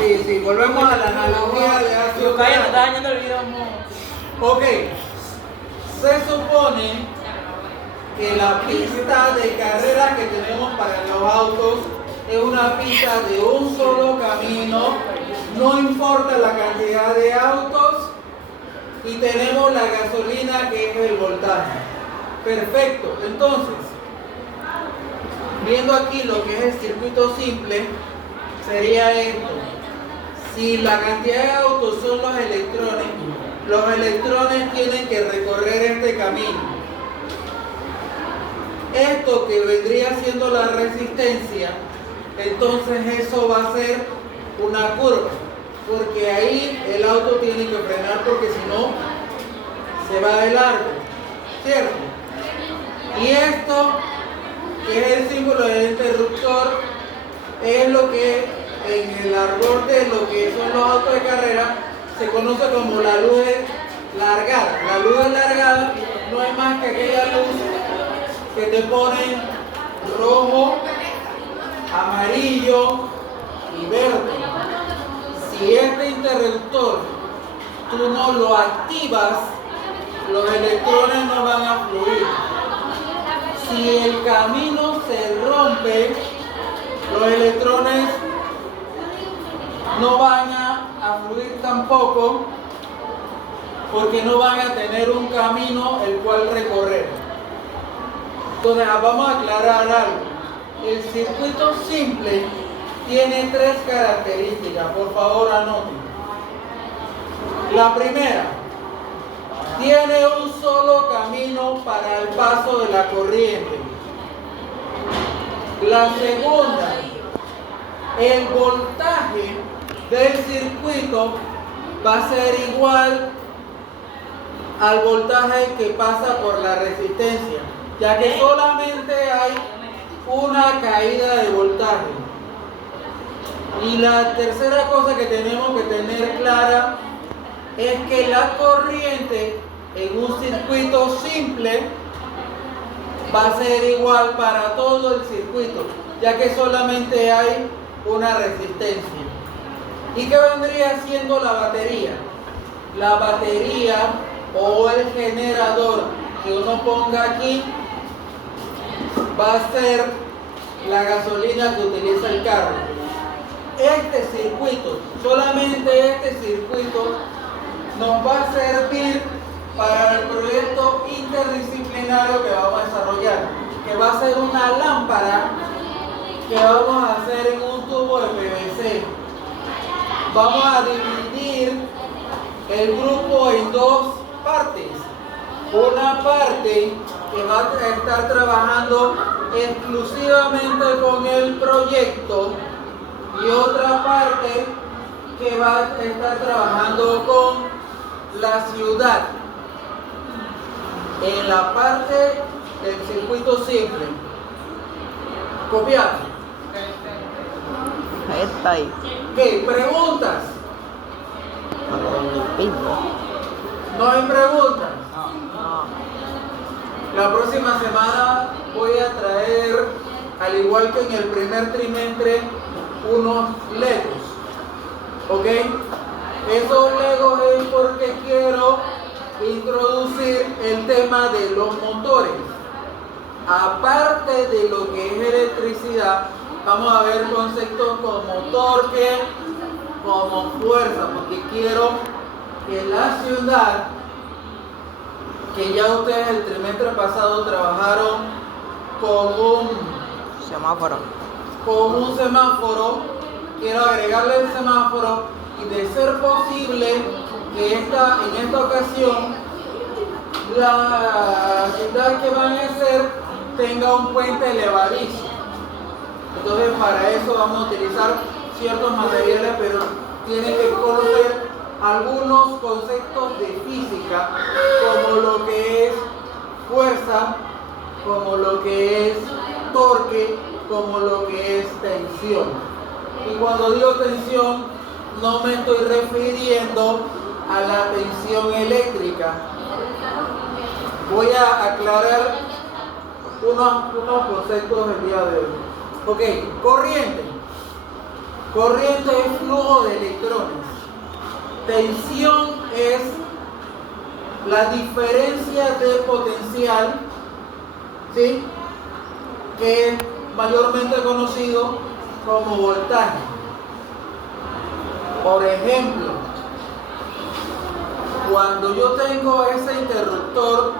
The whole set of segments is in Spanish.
Sí, volvemos a la analogía de hace un Cállate, rato. está dañando el video, amor. Ok, se supone que la pista de carrera que tenemos para los autos es una pista de un solo camino, no importa la cantidad de autos, y tenemos la gasolina que es el voltaje. Perfecto, entonces, viendo aquí lo que es el circuito simple, sería esto. Si la cantidad de autos son los electrones tienen que recorrer este camino. Esto que vendría siendo la resistencia, entonces eso va a ser una curva, porque ahí el auto tiene que frenar porque si no se va de largo, ¿cierto? Y esto, que es el símbolo del interruptor, es lo que en el argot de lo que son los autos de carrera se conoce como la luz largada. La luz largada no es más que aquella luz que te ponen rojo, amarillo y verde. Si este interruptor tú no lo activas, los electrones no van a fluir. Si el camino se rompe, los electrones no van a fluir tampoco, porque no van a tener un camino el cual recorrer. Entonces vamos a aclarar algo. El circuito simple tiene tres características, por favor anoten. La primera, tiene un solo camino para el paso de la corriente. La segunda, el voltaje del circuito va a ser igual al voltaje que pasa por la resistencia, ya que solamente hay una caída de voltaje. Y la tercera cosa que tenemos que tener clara es que la corriente en un circuito simple va a ser igual para todo el circuito, ya que solamente hay una resistencia. ¿Y qué vendría siendo la batería? La batería o el generador que uno ponga aquí va a ser la gasolina que utiliza el carro. Este circuito, solamente este circuito, nos va a servir para el proyecto interdisciplinario que vamos a desarrollar, que va a ser una lámpara que vamos a hacer en un tubo de PVC. Vamos a dividir el grupo en dos partes. Una parte que va a estar trabajando exclusivamente con el proyecto y otra parte que va a estar trabajando con la ciudad en la parte del circuito simple. Copiar. Está ahí. ¿Qué? ¿Preguntas? ¿No hay preguntas? No. La próxima semana voy a traer, al igual que en el primer trimestre, unos legos. ¿Ok? Esos legos es porque quiero introducir el tema de los motores. Aparte de lo que es electricidad, vamos a ver conceptos como torque, como fuerza, porque quiero que la ciudad, que ya ustedes el trimestre pasado trabajaron con un semáforo, quiero agregarle el semáforo y de ser posible que en esta ocasión la ciudad que van a hacer tenga un puente elevadizo. Entonces para eso vamos a utilizar ciertos materiales, pero tienen que conocer algunos conceptos de física, como lo que es fuerza, como lo que es torque, como lo que es tensión. Y cuando digo tensión, no me estoy refiriendo a la tensión eléctrica. Voy a aclarar unos conceptos el día de hoy. Ok, corriente. Corriente es flujo de Tensión es la diferencia de potencial, ¿sí?, que es mayormente conocido como voltaje. Por ejemplo, cuando yo tengo ese interruptor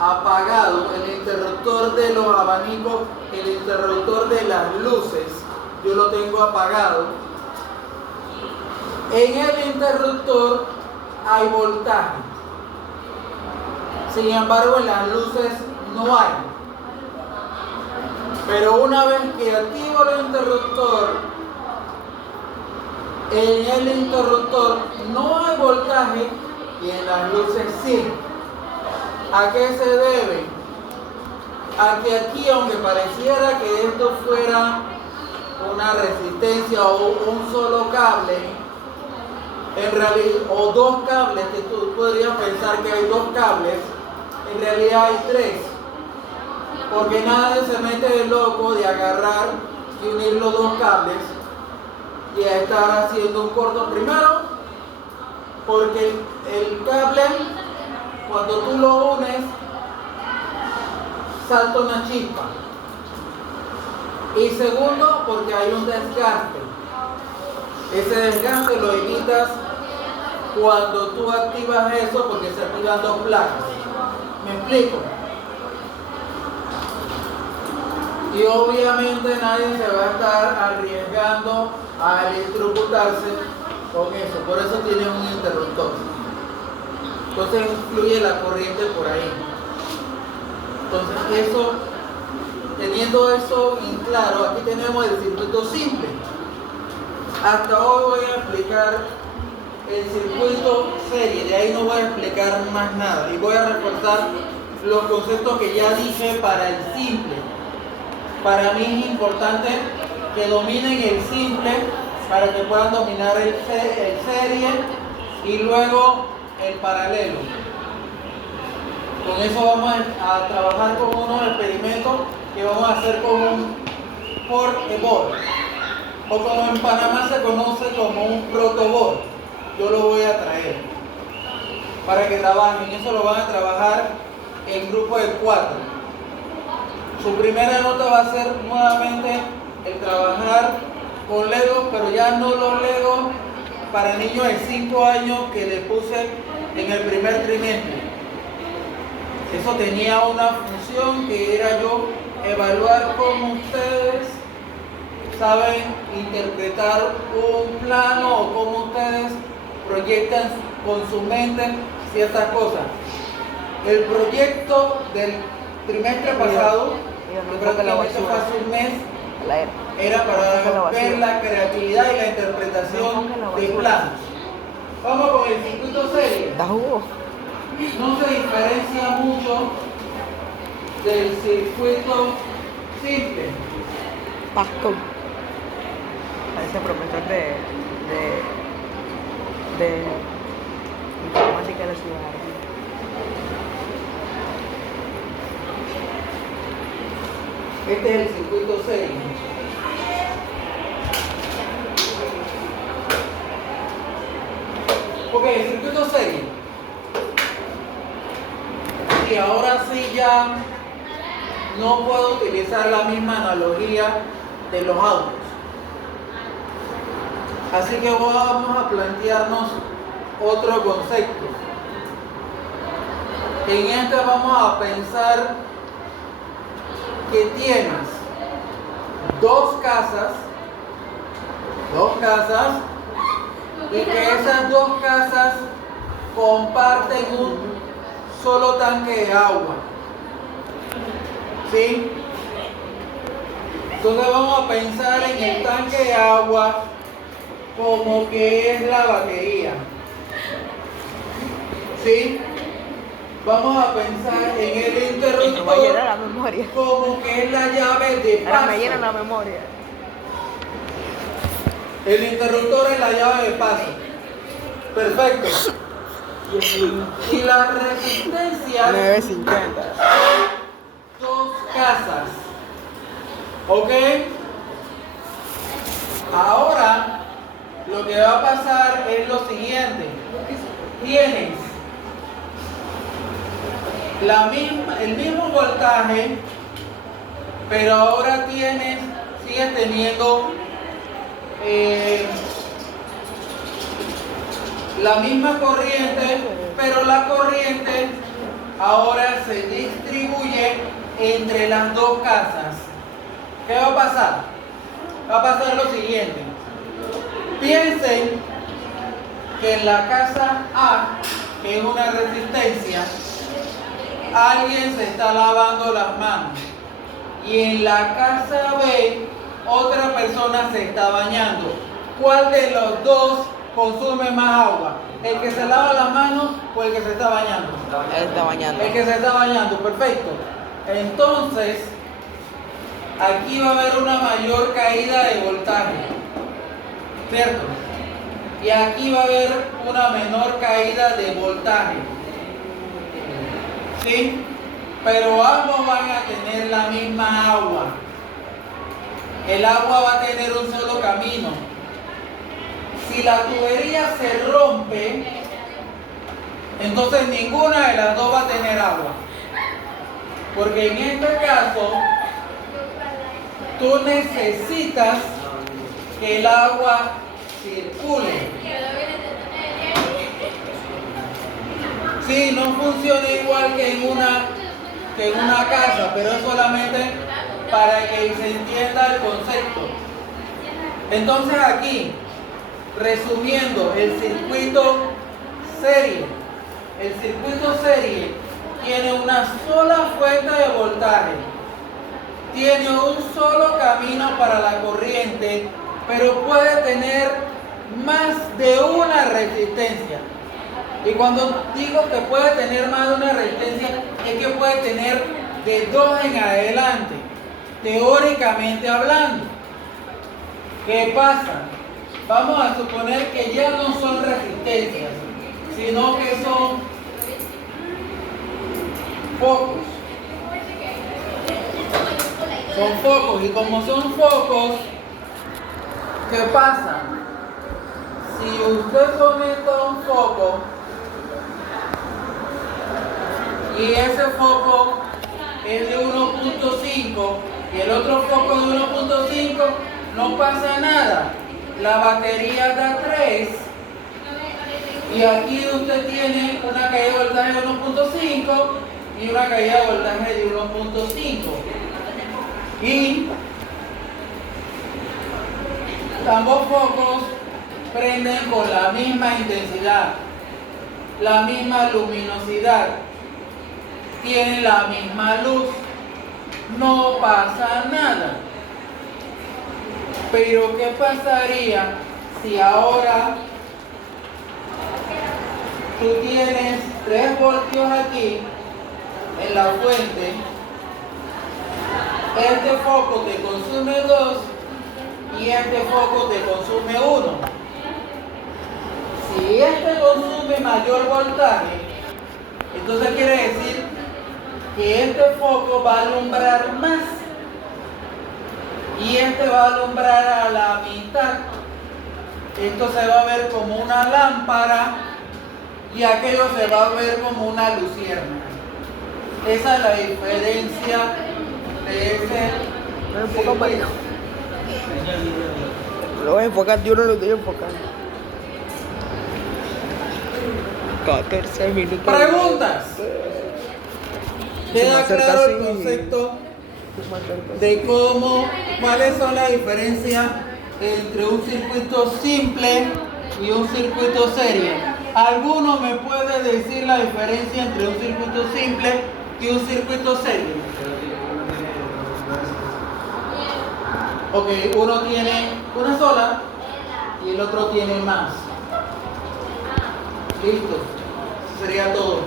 apagado, el interruptor de los abanicos, el interruptor de las luces, yo lo tengo apagado, en el interruptor hay voltaje. Sin embargo, en las luces no hay. Pero una vez que activo el interruptor, en el interruptor no hay voltaje y en las luces sí. ¿A qué se debe? A que aquí, aunque pareciera que esto fuera una resistencia o un solo cable, en realidad, o dos cables, que tú podrías pensar que hay dos cables, en realidad hay tres, porque nadie se mete de loco de agarrar y unir los dos cables y a estar haciendo un corto. Primero, porque el cable, cuando tú lo unes, salta una chispa. Y segundo, porque hay un desgaste. Ese desgaste lo evitas cuando tú activas eso, porque se activan dos placas. ¿Me explico? Y obviamente nadie se va a estar arriesgando a electrocutarse con eso. Por eso tiene un interruptor. Entonces fluye la corriente por ahí. Entonces eso, teniendo eso en claro, aquí tenemos el circuito simple. Hasta hoy voy a explicar el circuito serie, de ahí no voy a explicar más nada y voy a reforzar los conceptos que ya dije para el simple. Para mí es importante que dominen el simple para que puedan dominar el serie y luego el paralelo. Con eso vamos a trabajar con unos experimentos que vamos a hacer con un porteboard, o como en Panamá se conoce como un protoboard. Yo lo voy a traer para que trabajen. Eso lo van a trabajar en grupo de 4. Su primera nota va a ser nuevamente el trabajar con Legos, pero ya no los Legos para niños de 5 años que les puse en el primer trimestre. Eso tenía una función que era yo evaluar cómo ustedes saben interpretar un plano o cómo ustedes proyectan con su mente ciertas cosas. El proyecto del trimestre pasado, que prácticamente fue hace un mes, era para ver la creatividad y la interpretación de planos. Vamos con el circuito serie. No se diferencia mucho del circuito simple. Pastor. Parece profesor de informática de la ciudad. Este es el circuito serie. Ok, el circuito serie. Y ahora sí ya no puedo utilizar la misma analogía de los autos. Así que vamos a plantearnos otro concepto. En este vamos a pensar que tienes dos casas, y que esas dos casas comparten un solo tanque de agua. ¿Sí? Entonces vamos a pensar en el tanque de agua como que es la batería. ¿Sí? Vamos a pensar en el interruptor como que es la llave de paso. Ahora me llena la memoria. El interruptor es la llave de paso. Perfecto. Y la resistencia 950. dos casas. ¿Ok? Ahora lo que va a pasar es lo siguiente. Tienes el mismo voltaje, pero ahora sigues teniendo la misma corriente, pero la corriente ahora se distribuye entre las dos casas. ¿Qué va a pasar? Va a pasar lo siguiente. Piensen que en la casa A, que es una resistencia, alguien se está lavando las manos. Y en la casa B, otra persona se está bañando. ¿Cuál de los dos consume más agua? ¿El que se lava las manos o el que se está bañando? Él está bañando. El que se está bañando, perfecto. Entonces, aquí va a haber una mayor caída de voltaje, ¿cierto? Y aquí va a haber una menor caída de voltaje, ¿sí? Pero ambos van a tener la misma agua. El agua va a tener un solo camino. Si la tubería se rompe, entonces ninguna de las dos va a tener agua. Porque en este caso, tú necesitas que el agua circule. Sí, no funciona igual que en una casa, pero es solamente para que se entienda el concepto. Entonces aquí, resumiendo, el circuito serie tiene una sola fuente de voltaje, tiene un solo camino para la corriente, pero puede tener más de una resistencia. Y cuando digo que puede tener más de una resistencia, es que puede tener de 2 en adelante, teóricamente hablando. ¿Qué pasa? Vamos a suponer que ya no son resistencias, sino que son focos. Son focos, y como son focos, ¿qué pasa? Si usted conecta un foco y ese foco es de 1.5 y el otro foco de 1.5, no pasa nada. La batería da 3 y aquí usted tiene una caída de voltaje de 1.5 y una caída de voltaje de 1.5. Y ambos focos prenden con la misma intensidad, la misma luminosidad, tienen la misma luz, no pasa nada. Pero ¿qué pasaría si ahora tú tienes 3 voltios aquí en la fuente? Este foco te consume 2 y este foco te consume 1. Si este consume mayor voltaje, entonces quiere decir que este foco va a alumbrar más y este va a alumbrar a la mitad. Esto se va a ver como una lámpara y aquello se va a ver como una lucierna. Esa es la diferencia de ese. Lo voy a enfocar, yo no lo estoy enfocando. 14 minutos. Preguntas. Queda claro el concepto de cuáles son las diferencias entre un circuito simple y un circuito serie. ¿Alguno me puede decir la diferencia entre un circuito simple y un circuito serie? Ok, uno tiene una sola y el otro tiene más. Listo, sería todo.